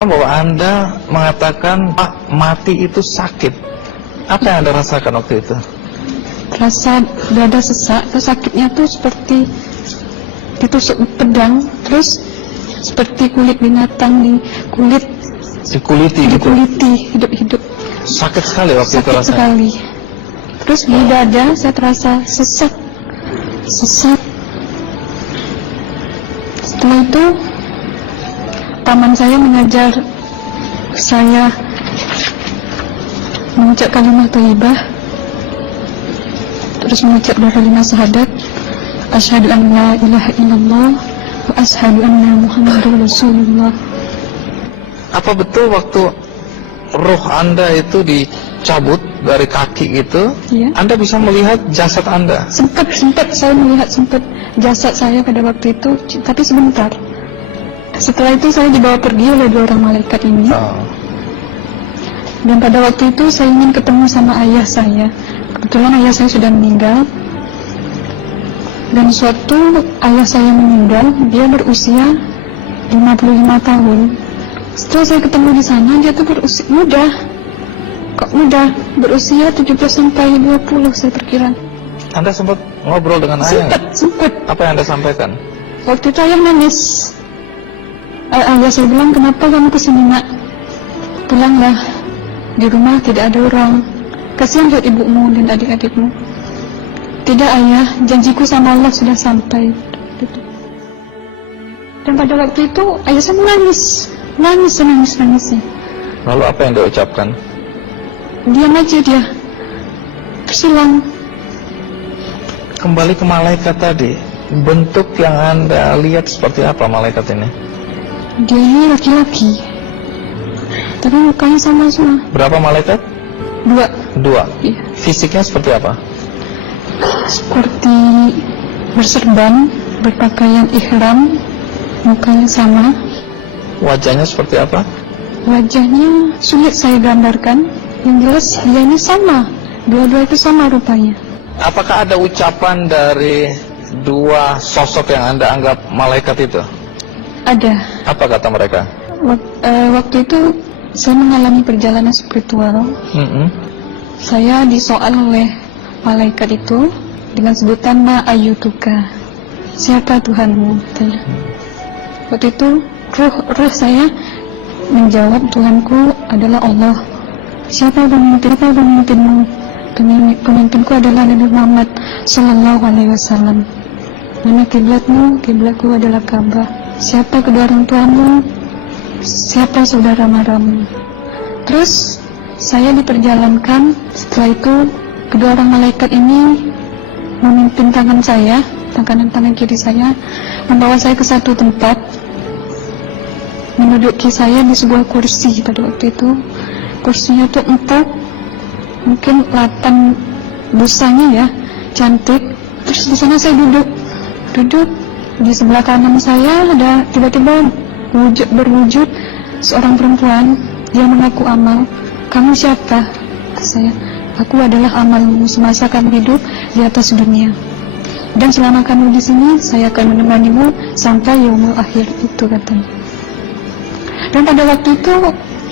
Bahwa Anda mengatakan Pak, mati itu sakit. Apa yang Anda rasakan waktu itu? Rasa dada sesak, terus sakitnya tuh seperti ditusuk pedang, terus seperti kulit binatang Dikuliti gitu? dikuliti hidup-hidup. Sakit sekali waktu itu Sakit rasanya? sekali. Terus di dada saya terasa sesak. Setelah itu paman saya mengajar saya mengucap kalimat thayyibah, terus mengucap dua kalimat syahadat, asyhadu an la ilaha illallah wa asyhadu anna muhammadar rasulullah. Apa betul waktu roh Anda itu dicabut dari kaki gitu, Iya. Anda bisa melihat jasad Anda? Sempat saya melihat jasad saya pada waktu itu, tapi sebentar. Setelah itu saya dibawa pergi oleh dua orang malaikat ini. Dan pada waktu itu saya ingin ketemu sama ayah saya. Kebetulan ayah saya sudah meninggal. Dan suatu ayah saya meninggal, dia berusia 55 tahun. Setelah saya ketemu di sana, dia tuh berusia muda. Kok muda? Berusia 17 sampai 20 saya perkira. Anda sempat ngobrol dengan ayah? Sempat. Apa yang Anda sampaikan? Waktu itu ayah nangis. Ayah saya bilang, kenapa kamu kesini nak? Pulanglah, di rumah tidak ada orang. Kasihan buat ibumu dan adik-adikmu. Tidak ayah, janjiku sama Allah sudah sampai. Dan pada waktu itu ayah saya menangis. Lalu apa yang dia ucapkan? Diam aja dia, tersilang. Kembali ke malaikat tadi, bentuk yang Anda lihat seperti apa malaikat ini? Dia ini laki-laki, tapi mukanya sama semua. Berapa malaikat? Dua. Iya. Fisiknya seperti apa? Seperti berserban, berpakaian ihram, mukanya sama. Wajahnya seperti apa? Wajahnya sulit saya gambarkan. Yang jelas dia ini sama, dua-dua itu sama rupanya. Apakah ada ucapan dari dua sosok yang Anda anggap malaikat itu? Ada. Apa kata mereka? Waktu itu saya mengalami perjalanan spiritual. Saya disoal oleh malaikat itu dengan sebutan Ma ayyutuka, siapa Tuhanmu? Katanya. Waktu itu roh saya menjawab, Tuhanku adalah Allah. Siapa pemimpinmu? Pemimpinku adalah Nabi Muhammad Sallallahu Alaihi Wasallam. Mana kiblatku adalah Ka'bah. Siapa kedua orang tuamu? Siapa saudara maramu? Terus saya diperjalankan. Setelah itu kedua orang malaikat ini memimpin tangan kiri saya, membawa saya ke satu tempat, menduduki saya di sebuah kursi. Pada waktu itu kursinya tuh empuk, mungkin latan busanya ya, cantik. Terus di sana saya duduk di sebelah kanan saya ada tiba-tiba berwujud seorang perempuan. Dia mengaku Amal. Kamu siapa? Kata saya, aku adalah amalmu semasa kamu hidup di atas dunia. Dan selama kamu di sini, saya akan menemanimu sampai yaumul akhir, itu katanya. Dan pada waktu itu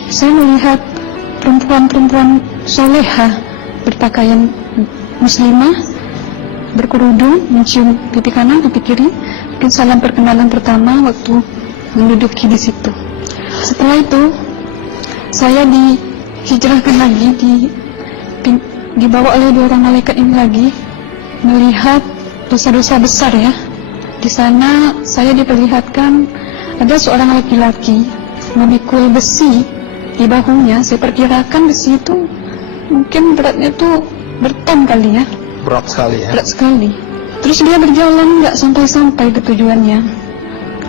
saya melihat perempuan-perempuan solehah berpakaian muslimah, berkerudung, mencium pipi kanan, pipi kiri. Mungkin salam perkenalan pertama waktu menduduki di situ. Setelah itu saya dihijrahkan lagi, dibawa oleh dua orang malaikat ini lagi, melihat dosa-dosa besar ya. Di sana saya diperlihatkan ada seorang laki-laki memikul besi di bahunya. Saya perkirakan besi itu mungkin beratnya tuh berton kali ya. Berat sekali ya? Berat sekali. Terus dia berjalan nggak sampai ke tujuannya,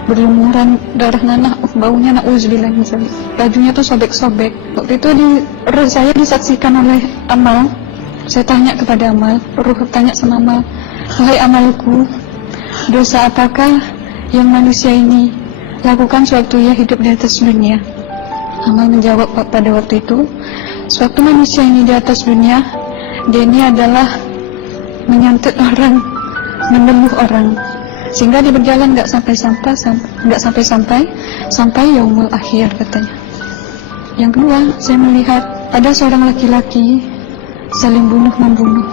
berlumuran darah nanah, baunya na'udzubillah misalnya. Bajunya tuh sobek-sobek. Waktu itu saya disaksikan oleh Amal. Saya tanya kepada Amal, Ruh tanya sama Amal, wahai amalku, dosa apakah yang manusia ini lakukan sewaktu ia hidup di atas dunia? Amal menjawab pada waktu itu, sewaktu manusia ini di atas dunia, dia ini adalah menyantet orang, menemuh orang, sehingga dia berjalan nggak sampai yaumul akhir katanya. Yang kedua, saya melihat ada seorang laki-laki saling bunuh-membunuh.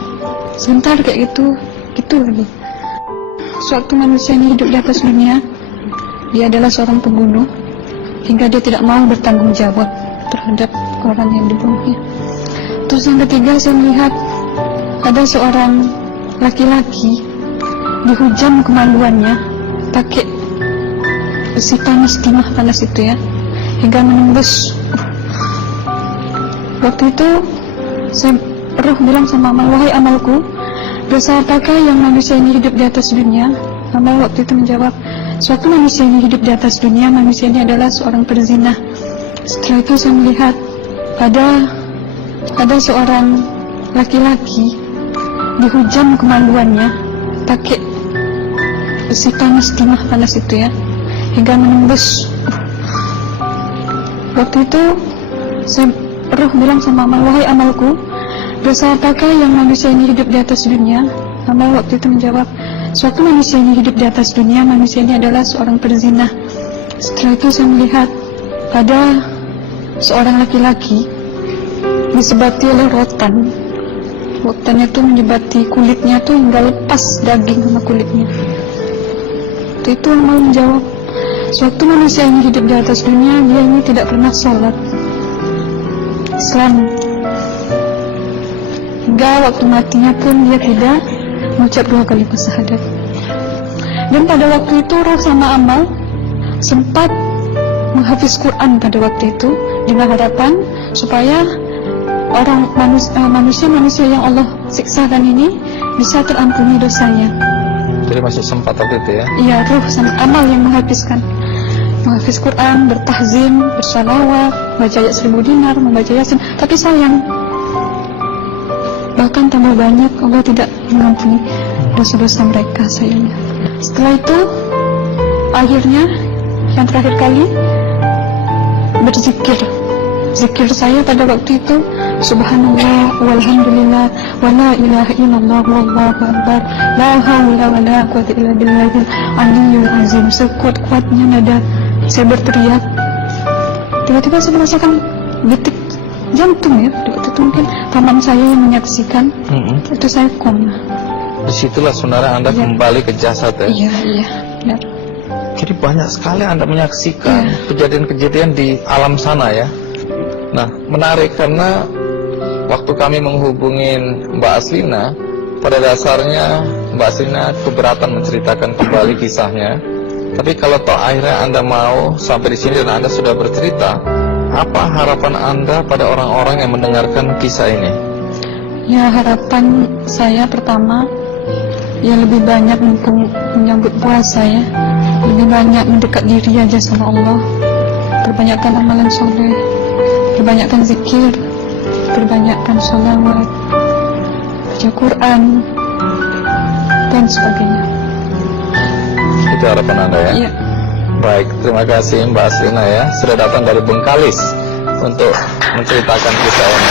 Sebentar kayak gitu lagi. Suatu manusia ini hidup di atas dunia, dia adalah seorang pembunuh, hingga dia tidak mau bertanggung jawab terhadap orang yang dibunuhnya. Terus yang ketiga, saya melihat ada seorang laki-laki dihujam kemaluannya pakai besi panas, timah panas itu ya, hingga menembus. Waktu itu Roh bilang sama amal, wahai amalku, dosa apakah yang manusia ini hidup di atas dunia? Amal waktu itu menjawab, suatu manusia ini hidup di atas dunia, manusia ini adalah seorang perzina. Setelah itu saya melihat ada seorang laki-laki dihujam kemaluannya pakai besi panas, timah panas itu ya, hingga menembus. Waktu itu Roh bilang sama amal, wahai amalku, dosa apakah yang manusia ini hidup di atas dunia? Amal waktu itu menjawab, suatu manusia ini hidup di atas dunia, manusia ini adalah seorang perzina. Setelah itu saya melihat ada seorang laki-laki disebati oleh rotan. Rotannya itu menyebati kulitnya tuh hingga lepas daging sama kulitnya. Itu amal menjawab, suatu manusia ini hidup di atas dunia, dia ini tidak pernah sholat Islam, hingga waktu matinya pun dia tidak mengucap 2 kalimat syahadat. Dan pada waktu itu Roh sama Amal sempat menghafiz Quran pada waktu itu dengan harapan supaya orang manusia yang Allah siksakan ini bisa terampuni dosanya. Jadi masih sempat waktu itu ya? Iya, Roh sama Amal yang menghafizkan, menghafiz Quran, bertahzim, bersalawat, baca ayat 1000 dinar, membaca Yasin. Tapi sayang, bahkan tambah banyak Allah tidak mengampuni dosa-dosa mereka, sayangnya. Setelah itu akhirnya yang terakhir kali berzikir. Zikir saya pada waktu itu subhanallah walhamdulillah wa la ilaha illallah wallahu akbar la haula wa la quwwata illa billahil aliyyil azim. Sekuat-kuatnya nada saya berteriak, tiba-tiba saya merasakan detik jantung ya. Waktu itu mungkin paman saya yang menyaksikan. Itu saya koma. Disitulah saudara Anda kembali ke jasad ya? Iya, benar. Jadi banyak sekali Anda menyaksikan kejadian-kejadian di alam sana ya. Nah, menarik karena waktu kami menghubungin Mbak Aslina, pada dasarnya Mbak Aslina keberatan menceritakan kembali kisahnya. Tapi kalau toh akhirnya Anda mau sampai di sini dan Anda sudah bercerita, apa harapan Anda pada orang-orang yang mendengarkan kisah ini? Ya, harapan saya pertama, ya lebih banyak menyambut puasa ya, lebih banyak mendekat diri aja sama Allah, perbanyakkan amalan soleh, perbanyakkan zikir, perbanyakkan sholawat, baca Quran, dan sebagainya. Itu harapan Anda ya? Iya. Baik, terima kasih Mbak Aslina ya, sudah datang dari Bengkalis untuk menceritakan kisah ini.